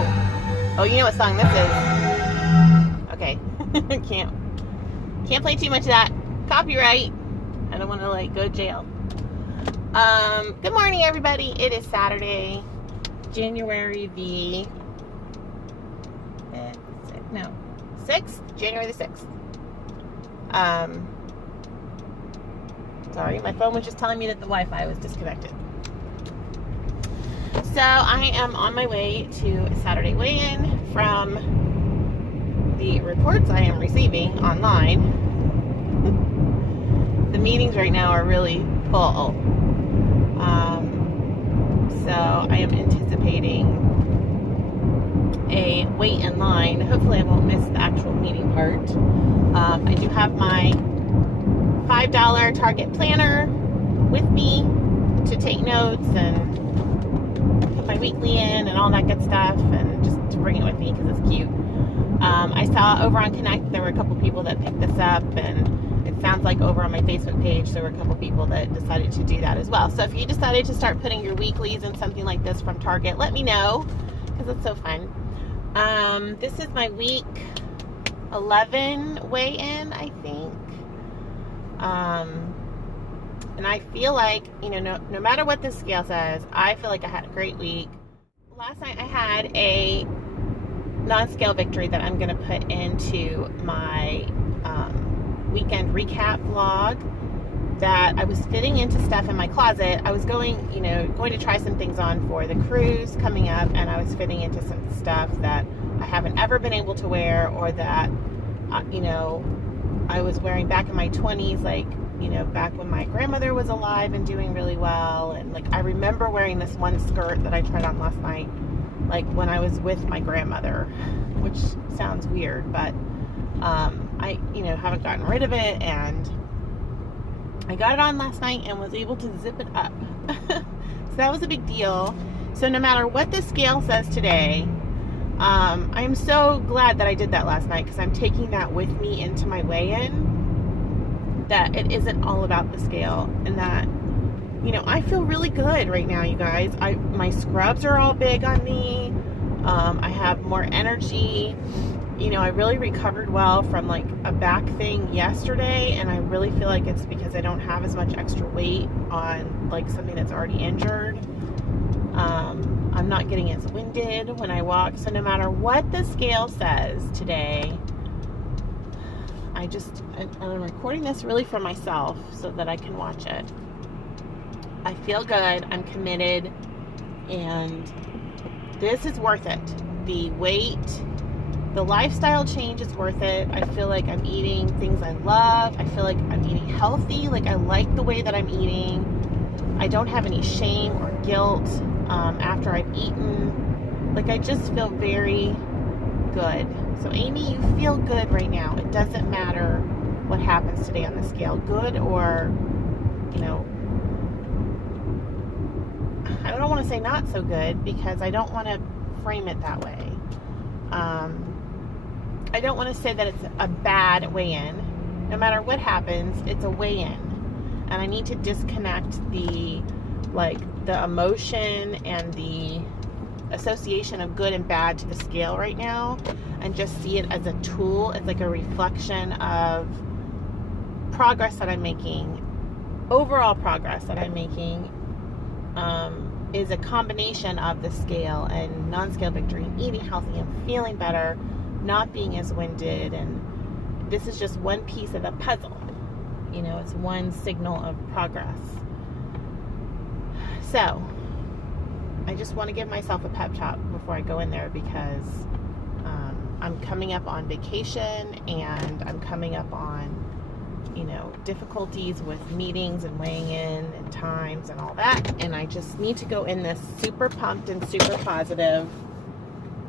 Oh, you know what song this is. Okay. Can't play too much of that. Copyright. I don't want to like go to jail. Good morning, everybody. It is Saturday, January the 6th, January the 6th. Sorry, my phone was just telling me that the Wi-Fi was disconnected. So I am on my way to a Saturday weigh-in. From the reports I am receiving online, the meetings right now are really full. So I am anticipating a wait in line. Hopefully I won't miss the actual meeting part. I do have my $5 Target planner with me to take notes and put my weekly in and all that good stuff, and just to bring it with me because it's cute. I saw over on Connect there were a couple people that picked this up, and it sounds like over on my Facebook page there were a couple people that decided to do that as well. So if you decided to start putting your weeklies in something like this from Target, let me know because it's so fun. This is my week 11 weigh-in, I think. And I feel like, you know, no matter what the scale says, I feel like I had a great week. Last night I had a non-scale victory that I'm going to put into my weekend recap vlog, that I was fitting into stuff in my closet. I was going to try some things on for the cruise coming up, and I was fitting into some stuff that I haven't ever been able to wear, or that, I was wearing back in my 20s, like, back when my grandmother was alive and doing really well. And like, I remember wearing this one skirt that I tried on last night, like when I was with my grandmother, which sounds weird, but I haven't gotten rid of it, and I got it on last night and was able to zip it up. So that was a big deal. So no matter what the scale says today, I am so glad that I did that last night, because I'm taking that with me into my weigh-in, that it isn't all about the scale, and that, I feel really good right now, you guys. My scrubs are all big on me. I have more energy. I really recovered well from like a back thing yesterday, and I really feel like it's because I don't have as much extra weight on like something that's already injured. I'm not getting as winded when I walk. So no matter what the scale says today, I'm recording this really for myself so that I can watch it. I feel good, I'm committed, and this is worth it. The weight, the lifestyle change is worth it. I feel like I'm eating things I love. I feel like I'm eating healthy. Like, I like the way that I'm eating. I don't have any shame or guilt after I've eaten. Like, I just feel very good. So Amy, you feel good right now. It doesn't matter what happens today on the scale, good or, I don't want to say not so good, because I don't want to frame it that way. I don't want to say that it's a bad weigh-in. No matter what happens, it's a weigh-in. And I need to disconnect the emotion and the association of good and bad to the scale right now, and just see it as a tool. It's like a reflection of progress that I'm making. Overall progress that I'm making is a combination of the scale and non-scale victory, and eating healthy and feeling better, not being as winded. And this is just one piece of the puzzle. It's one signal of progress. So I just want to give myself a pep talk before I go in there, because I'm coming up on vacation, and I'm coming up on difficulties with meetings and weighing in and times and all that, and I just need to go in this super pumped and super positive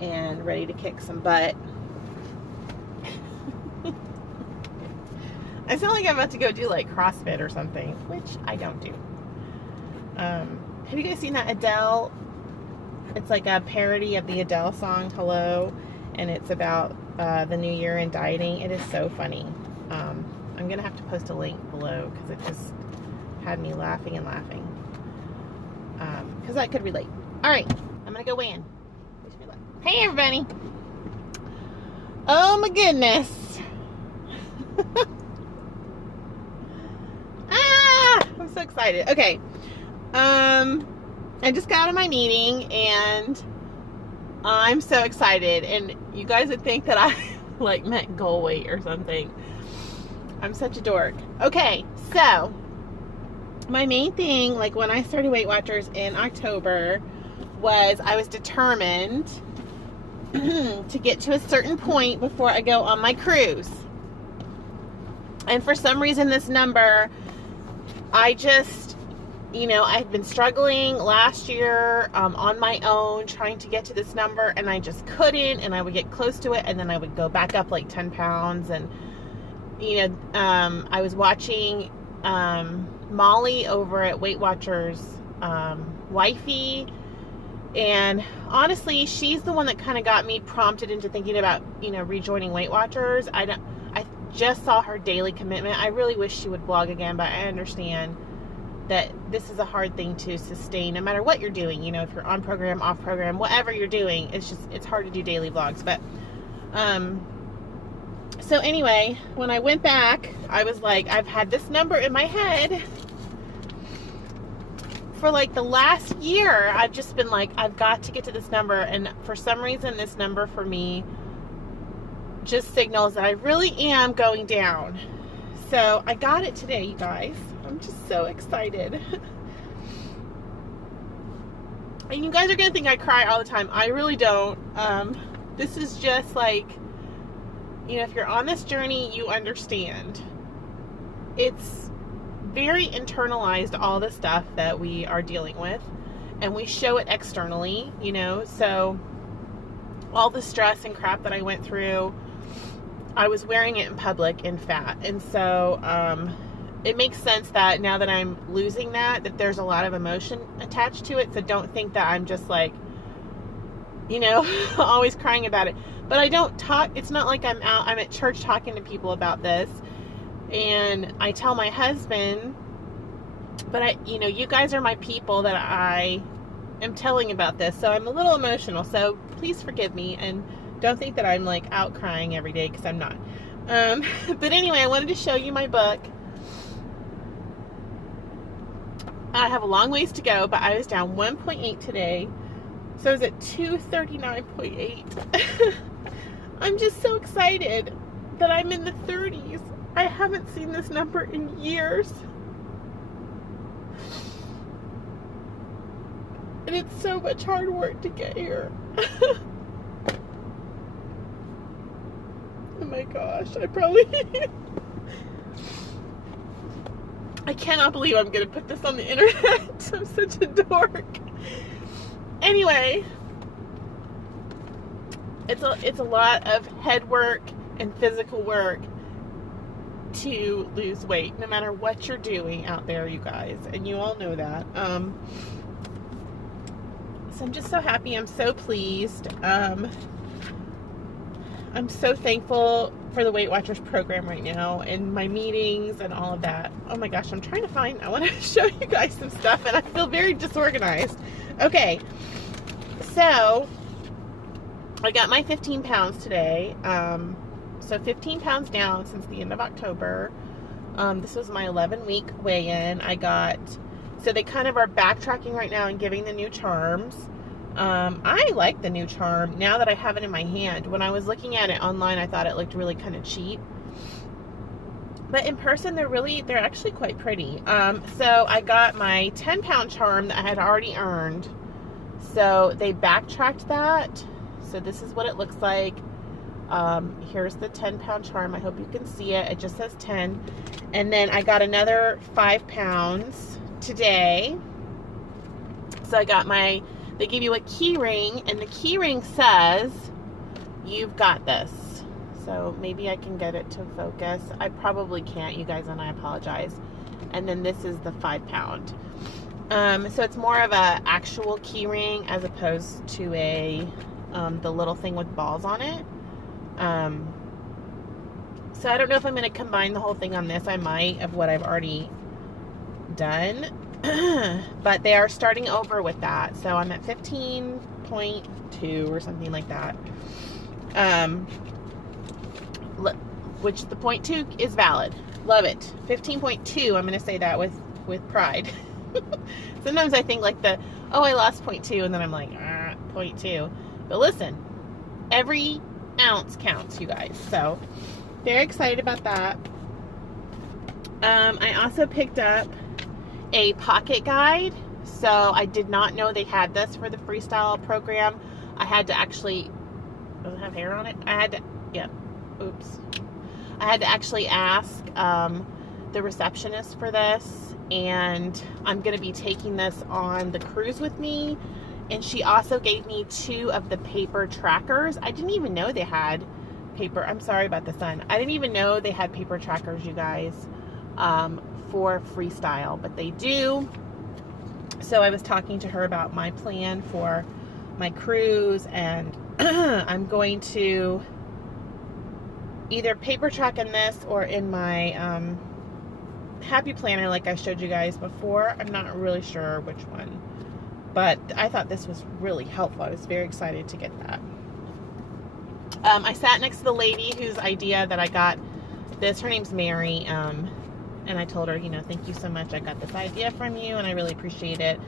and ready to kick some butt. I sound like I'm about to go do like CrossFit or something, which I don't do. Have you guys seen that Adele? It's like a parody of the Adele song Hello, and it's about the new year and dieting. It is so funny. I'm gonna have to post a link below, because it just had me laughing and laughing, because I could relate. All right, I'm gonna go weigh in. Wish me luck. Hey everybody. Oh my goodness. I'm so excited. Okay. I just got out of my meeting and I'm so excited, and you guys would think that I like meant goal weight or something. I'm such a dork. Okay, so my main thing, like when I started Weight Watchers in October, was I was determined to get to a certain point before I go on my cruise. And for some reason, this number, I just, I've been struggling last year on my own trying to get to this number, and I just couldn't, and I would get close to it, and then I would go back up like 10 pounds. And, I was watching Molly over at Weight Watchers, Wifey, and honestly, she's the one that kind of got me prompted into thinking about, rejoining Weight Watchers. I just saw her daily commitment. I really wish she would blog again, but I understand that this is a hard thing to sustain no matter what you're doing. If you're on program, off program, whatever you're doing, it's hard to do daily vlogs. But so anyway, when I went back, I was like, I've had this number in my head for like the last year. I've just been like, I've got to get to this number, and for some reason this number for me just signals that I really am going down. So I got it today, you guys. I'm just so excited. And you guys are gonna think I cry all the time. I really don't. This is just like, if you're on this journey, you understand. It's very internalized, all the stuff that we are dealing with, and we show it externally, so all the stress and crap that I went through, I was wearing it in public in fat. And so it makes sense that now that I'm losing that there's a lot of emotion attached to it. So don't think that I'm just like, always crying about it. But I don't talk, it's not like I'm at church talking to people about this. And I tell my husband, but you guys are my people that I am telling about this. So I'm a little emotional. So please forgive me, and don't think that I'm like out crying every day, because I'm not. But anyway, I wanted to show you my book. I have a long ways to go, but I was down 1.8 today. So I was at 239.8. I'm just so excited that I'm in the 30s. I haven't seen this number in years. And it's so much hard work to get here. Oh my gosh, I cannot believe I'm going to put this on the internet. I'm such a dork. Anyway, it's a lot of head work and physical work to lose weight, no matter what you're doing out there, you guys, and you all know that. So I'm just so happy. I'm so pleased. I'm so thankful for the Weight Watchers program right now, and my meetings and all of that. Oh my gosh, I want to show you guys some stuff, and I feel very disorganized. Okay, so I got my 15 pounds today. So 15 pounds down since the end of October. This was my 11-week weigh-in. So they kind of are backtracking right now and giving the new charms. I like the new charm now that I have it in my hand. When I was looking at it online, I thought it looked really kind of cheap. But in person, they're actually quite pretty. So I got my 10-pound charm that I had already earned. So they backtracked that. So this is what it looks like. Here's the 10-pound charm. I hope you can see it. It just says 10. And then I got another 5 pounds today. So I got they give you a key ring, and the key ring says, "You've got this." So maybe I can get it to focus. I probably can't, you guys, and I apologize. And then this is the 5 pound. So it's more of a actual key ring as opposed to the little thing with balls on it. So I don't know if I'm going to combine the whole thing on this. I might, of what I've already done. But they are starting over with that. So I'm at 15 0.2 or something like that. Which the 0.2 is valid. Love it. 15.2, I'm going to say that with pride. Sometimes I think like I lost 0.2, and then I'm like, 0.2. But listen, every ounce counts, you guys. So, very excited about that. I also picked up a pocket guide. So, I did not know they had this for the Freestyle program. I had to actually, does it have hair on it? I had to actually ask the receptionist for this, and I'm going to be taking this on the cruise with me. And she also gave me 2 of the paper trackers. I didn't even know they had paper. I'm sorry about the sun. I didn't even know they had paper trackers, you guys, for Freestyle, but they do. So I was talking to her about my plan for my cruise, and I'm going to either paper track in this or in my Happy Planner like I showed you guys before. I'm not really sure which one, but I thought this was really helpful. I was very excited to get that. I sat next to the lady whose idea that I got this. Her name's Mary, and I told her, thank you so much. I got this idea from you, and I really appreciate it.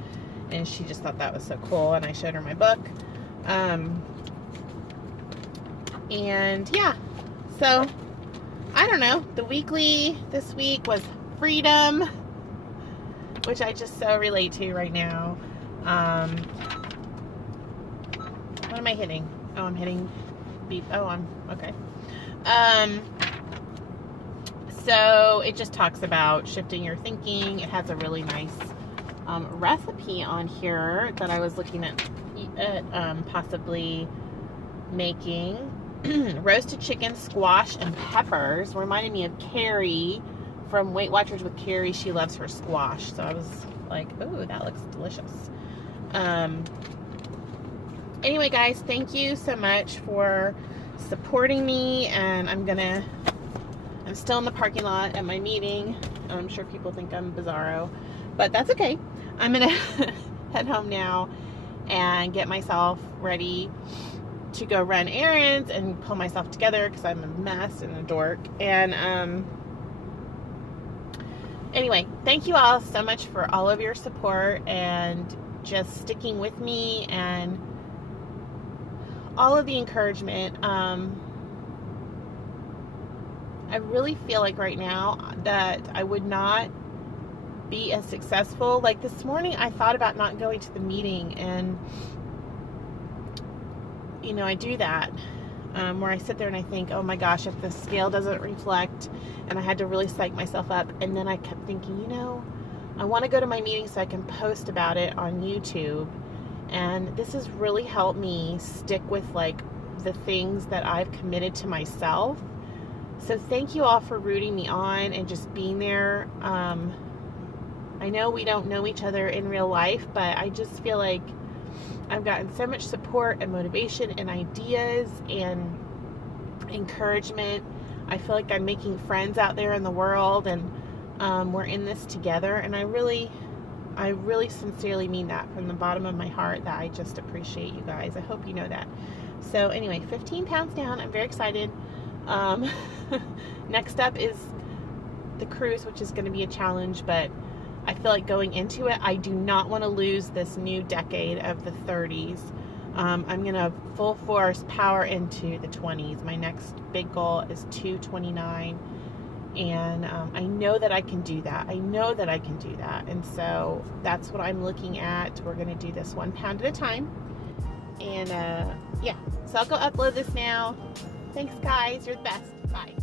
And she just thought that was so cool, and I showed her my book. And yeah, so I don't know. The weekly this week was freedom, which I just so relate to right now. What am I hitting? Oh, I'm hitting beep. Oh, I'm okay. So it just talks about shifting your thinking. It has a really nice recipe on here that I was looking at possibly making. Roasted chicken, squash, and peppers. Reminded me of Carrie from Weight Watchers with Carrie. She loves her squash. So I was like, ooh, that looks delicious. Anyway, guys, thank you so much for supporting me. And I'm still in the parking lot at my meeting. I'm sure people think I'm bizarro, but that's okay. I'm going to head home now and get myself ready to go run errands and pull myself together because I'm a mess and a dork. And anyway, thank you all so much for all of your support and just sticking with me and all of the encouragement. I really feel like right now that I would not be as successful. Like this morning, I thought about not going to the meeting, and I do that where I sit there and I think, oh my gosh, if the scale doesn't reflect, and I had to really psych myself up. And then I kept thinking, I want to go to my meeting so I can post about it on YouTube. And this has really helped me stick with like the things that I've committed to myself. So thank you all for rooting me on and just being there. I know we don't know each other in real life, but I just feel like I've gotten so much support and motivation and ideas and encouragement. I feel like I'm making friends out there in the world, and we're in this together. And I really sincerely mean that from the bottom of my heart, that I just appreciate you guys. I hope you know that. So anyway, 15 pounds down. I'm very excited. Next up is the cruise, which is going to be a challenge, but I feel like going into it, I do not want to lose this new decade of the 30s. I'm going to full force power into the 20s. My next big goal is 229. And I know that I can do that. And so that's what I'm looking at. We're going to do this 1 pound at a time. And yeah, so I'll go upload this now. Thanks, guys. You're the best. Bye.